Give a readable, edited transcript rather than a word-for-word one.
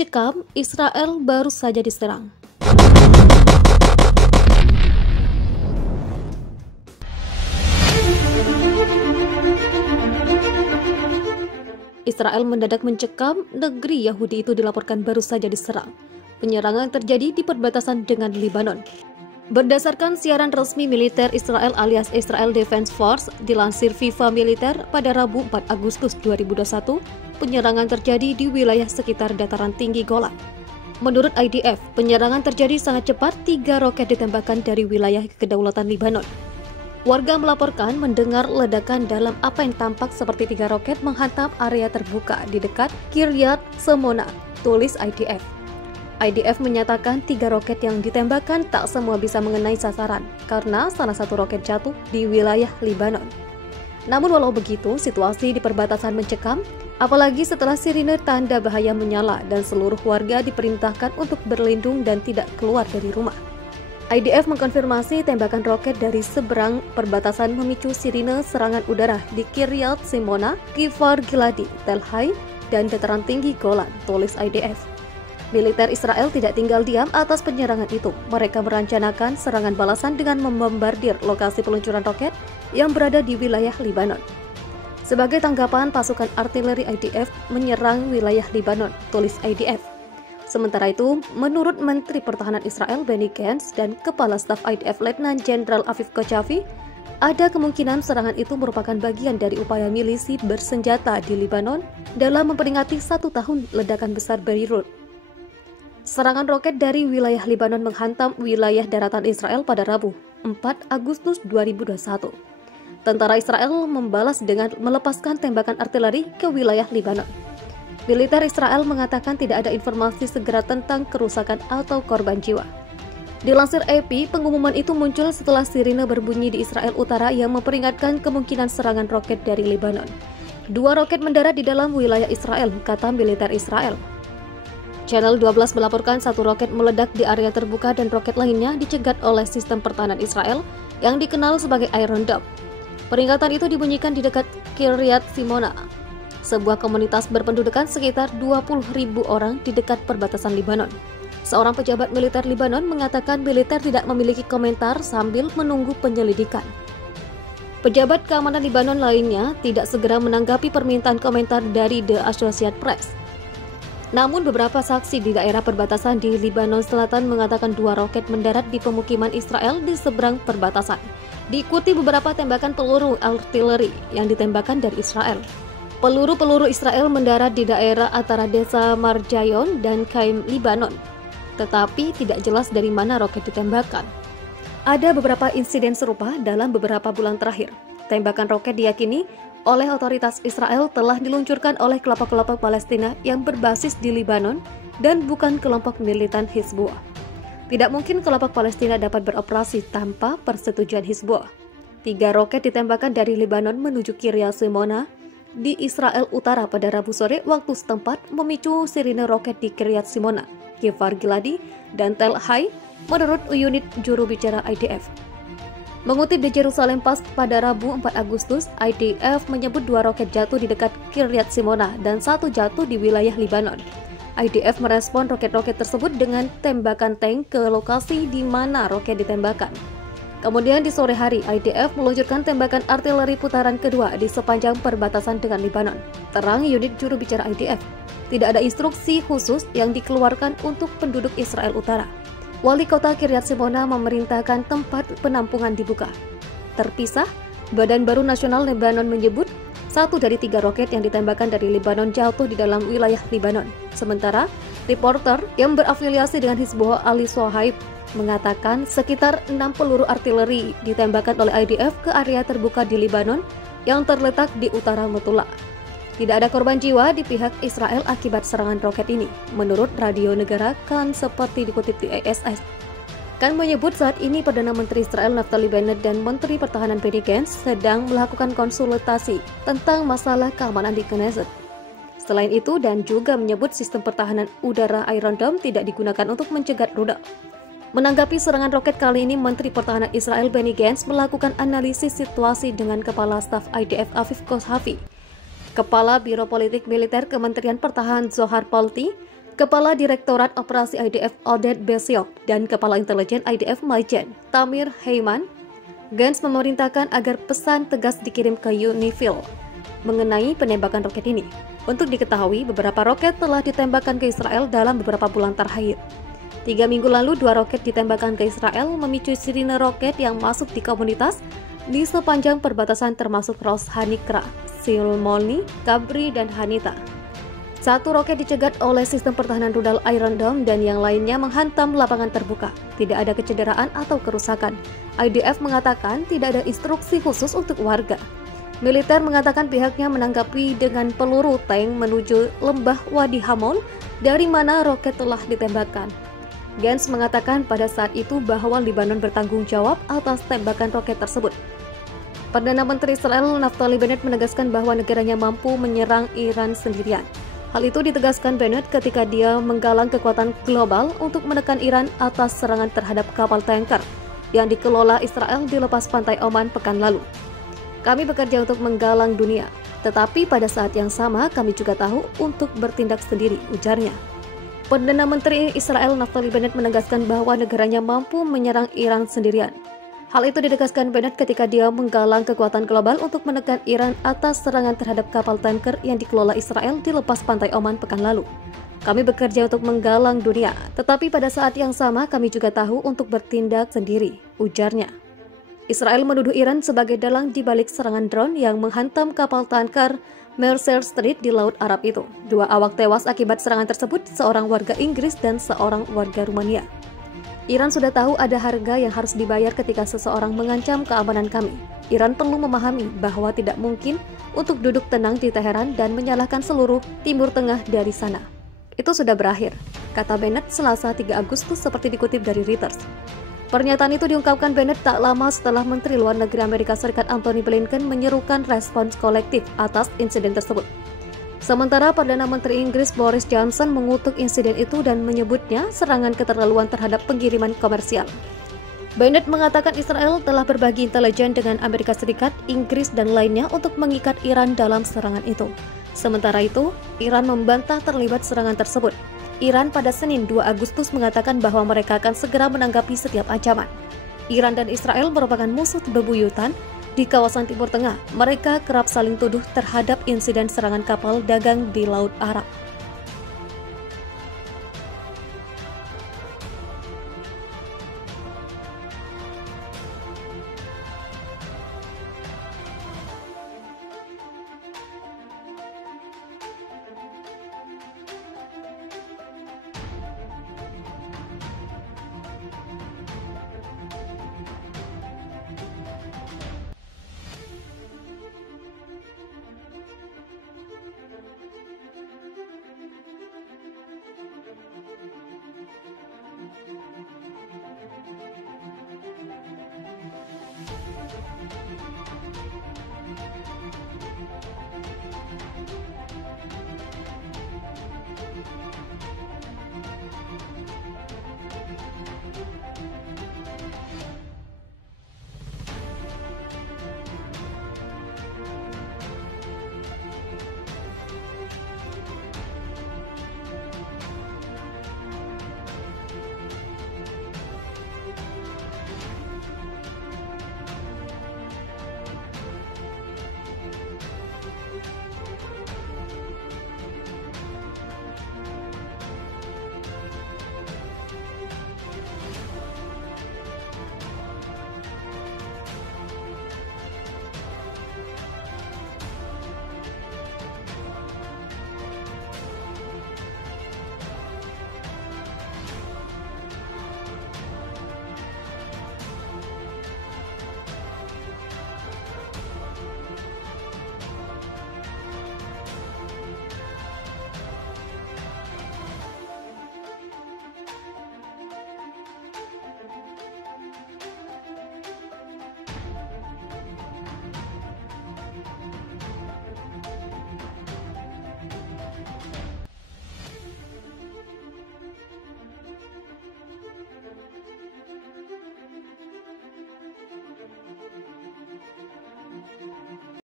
mencekam, Israel baru saja diserang. Israel mendadak mencekam, negeri Yahudi itu dilaporkan baru saja diserang. Penyerangan terjadi di perbatasan dengan Lebanon. Berdasarkan siaran resmi militer Israel alias Israel Defense Force, dilansir FIFA Militer pada Rabu 4 Agustus 2021, penyerangan terjadi di wilayah sekitar dataran tinggi Golan. Menurut IDF, penyerangan terjadi sangat cepat, 3 roket ditembakkan dari wilayah kedaulatan Lebanon. Warga melaporkan mendengar ledakan dalam apa yang tampak seperti 3 roket menghantam area terbuka di dekat Kiryat Shimona, tulis IDF. IDF menyatakan 3 roket yang ditembakkan tak semua bisa mengenai sasaran karena salah satu roket jatuh di wilayah Lebanon. Namun walau begitu, situasi di perbatasan mencekam, apalagi setelah sirine tanda bahaya menyala dan seluruh warga diperintahkan untuk berlindung dan tidak keluar dari rumah. IDF mengkonfirmasi tembakan roket dari seberang perbatasan memicu sirine serangan udara di Kiryat Shimona, Kfar Giladi, Tel Hai, dan dataran tinggi Golan, tulis IDF. Militer Israel tidak tinggal diam atas penyerangan itu. Mereka merencanakan serangan balasan dengan membombardir lokasi peluncuran roket yang berada di wilayah Lebanon. Sebagai tanggapan, pasukan artileri IDF menyerang wilayah Lebanon, tulis IDF. Sementara itu, menurut Menteri Pertahanan Israel Benny Gantz dan Kepala Staf IDF Letnan Jenderal Aviv Kochavi, ada kemungkinan serangan itu merupakan bagian dari upaya milisi bersenjata di Lebanon dalam memperingati 1 tahun ledakan besar Beirut. Serangan roket dari wilayah Lebanon menghantam wilayah daratan Israel pada Rabu, 4 Agustus 2021. Tentara Israel membalas dengan melepaskan tembakan artileri ke wilayah Lebanon. Militer Israel mengatakan tidak ada informasi segera tentang kerusakan atau korban jiwa. Dilansir AP, pengumuman itu muncul setelah sirine berbunyi di Israel Utara yang memperingatkan kemungkinan serangan roket dari Lebanon. 2 roket mendarat di dalam wilayah Israel, kata militer Israel. Channel 12 melaporkan 1 roket meledak di area terbuka dan roket lainnya dicegat oleh sistem pertahanan Israel yang dikenal sebagai Iron Dome. Peringatan itu dibunyikan di dekat Kiryat Shimona, sebuah komunitas berpendudukan sekitar 20.000 orang di dekat perbatasan Lebanon. Seorang pejabat militer Lebanon mengatakan militer tidak memiliki komentar sambil menunggu penyelidikan. Pejabat keamanan Lebanon lainnya tidak segera menanggapi permintaan komentar dari The Associated Press. Namun beberapa saksi di daerah perbatasan di Lebanon Selatan mengatakan 2 roket mendarat di pemukiman Israel di seberang perbatasan. Diikuti beberapa tembakan peluru artileri yang ditembakkan dari Israel. Peluru-peluru Israel mendarat di daerah antara desa Marjayon dan Kaim, Lebanon. Tetapi tidak jelas dari mana roket ditembakkan. Ada beberapa insiden serupa dalam beberapa bulan terakhir. Tembakan roket diyakini oleh otoritas Israel telah diluncurkan oleh kelompok-kelompok Palestina yang berbasis di Lebanon dan bukan kelompok militan Hizbullah. Tidak mungkin kelompok Palestina dapat beroperasi tanpa persetujuan Hizbullah. 3 roket ditembakkan dari Lebanon menuju Kiryat Shimona di Israel Utara pada Rabu sore waktu setempat, memicu sirine roket di Kiryat Shimona, Kfar Giladi, dan Tel Hai, menurut unit juru bicara IDF. Mengutip di Jerusalem Post pada Rabu 4 Agustus, IDF menyebut 2 roket jatuh di dekat Kiryat Shimona dan 1 jatuh di wilayah Lebanon. IDF merespon roket-roket tersebut dengan tembakan tank ke lokasi di mana roket ditembakkan. Kemudian di sore hari, IDF meluncurkan tembakan artileri putaran kedua di sepanjang perbatasan dengan Lebanon. Terang unit juru bicara IDF, tidak ada instruksi khusus yang dikeluarkan untuk penduduk Israel Utara. Wali kota Kiryat Shimona memerintahkan tempat penampungan dibuka. Terpisah, Badan Baru Nasional Lebanon menyebut 1 dari 3 roket yang ditembakkan dari Lebanon jatuh di dalam wilayah Lebanon. Sementara, reporter yang berafiliasi dengan Hizbullah Ali Sohaib mengatakan sekitar 6 peluru artileri ditembakkan oleh IDF ke area terbuka di Lebanon yang terletak di utara Metula. Tidak ada korban jiwa di pihak Israel akibat serangan roket ini, menurut radio negara Kan seperti dikutip di ASS. Kan menyebut saat ini Perdana Menteri Israel Naftali Bennett dan Menteri Pertahanan Benny Gantz sedang melakukan konsultasi tentang masalah keamanan di Knesset. Selain itu, dan juga menyebut sistem pertahanan udara Iron Dome tidak digunakan untuk mencegat rudal. Menanggapi serangan roket kali ini, Menteri Pertahanan Israel Benny Gantz melakukan analisis situasi dengan Kepala Staf IDF Aviv Kochavi, Kepala Biro Politik Militer Kementerian Pertahanan Zohar Palti, Kepala Direktorat Operasi IDF Oded Besiok dan Kepala Intelijen IDF Majen Tamir Heiman, Gantz memerintahkan agar pesan tegas dikirim ke UNIFIL mengenai penembakan roket ini. Untuk diketahui, beberapa roket telah ditembakkan ke Israel dalam beberapa bulan terakhir. 3 minggu lalu, 2 roket ditembakkan ke Israel, memicu sirine roket yang masuk di komunitas di sepanjang perbatasan termasuk Ros Hanikra, Silmoni, Kabri, dan Hanita. 1 roket dicegat oleh sistem pertahanan rudal Iron Dome dan yang lainnya menghantam lapangan terbuka. Tidak ada kecederaan atau kerusakan. IDF mengatakan tidak ada instruksi khusus untuk warga. Militer mengatakan pihaknya menanggapi dengan peluru tank menuju lembah Wadi Hamon dari mana roket telah ditembakkan. Gantz mengatakan pada saat itu bahwa Lebanon bertanggung jawab atas tembakan roket tersebut. Perdana Menteri Israel Naftali Bennett menegaskan bahwa negaranya mampu menyerang Iran sendirian. Hal itu ditegaskan Bennett ketika dia menggalang kekuatan global untuk menekan Iran atas serangan terhadap kapal tanker yang dikelola Israel di lepas pantai Oman pekan lalu. Kami bekerja untuk menggalang dunia, tetapi pada saat yang sama kami juga tahu untuk bertindak sendiri, ujarnya. Perdana Menteri Israel Naftali Bennett menegaskan bahwa negaranya mampu menyerang Iran sendirian. Hal itu ditegaskan Bennett ketika dia menggalang kekuatan global untuk menekan Iran atas serangan terhadap kapal tanker yang dikelola Israel di lepas pantai Oman pekan lalu. Kami bekerja untuk menggalang dunia, tetapi pada saat yang sama kami juga tahu untuk bertindak sendiri, ujarnya. Israel menuduh Iran sebagai dalang di balik serangan drone yang menghantam kapal tanker Mercer Street di Laut Arab itu. 2 awak tewas akibat serangan tersebut, seorang warga Inggris dan seorang warga Rumania. Iran sudah tahu ada harga yang harus dibayar ketika seseorang mengancam keamanan kami. Iran perlu memahami bahwa tidak mungkin untuk duduk tenang di Teheran dan menyalahkan seluruh Timur Tengah dari sana. Itu sudah berakhir, kata Bennett Selasa 3 Agustus seperti dikutip dari Reuters. Pernyataan itu diungkapkan Bennett tak lama setelah Menteri Luar Negeri Amerika Serikat Antony Blinken menyerukan respons kolektif atas insiden tersebut. Sementara Perdana Menteri Inggris Boris Johnson mengutuk insiden itu dan menyebutnya serangan keterlaluan terhadap pengiriman komersial. Bennett mengatakan Israel telah berbagi intelijen dengan Amerika Serikat, Inggris, dan lainnya untuk mengikat Iran dalam serangan itu. Sementara itu, Iran membantah terlibat serangan tersebut. Iran pada Senin 2 Agustus mengatakan bahwa mereka akan segera menanggapi setiap ancaman. Iran dan Israel merupakan musuh bebuyutan di kawasan Timur Tengah. Mereka kerap saling tuduh terhadap insiden serangan kapal dagang di Laut Arab.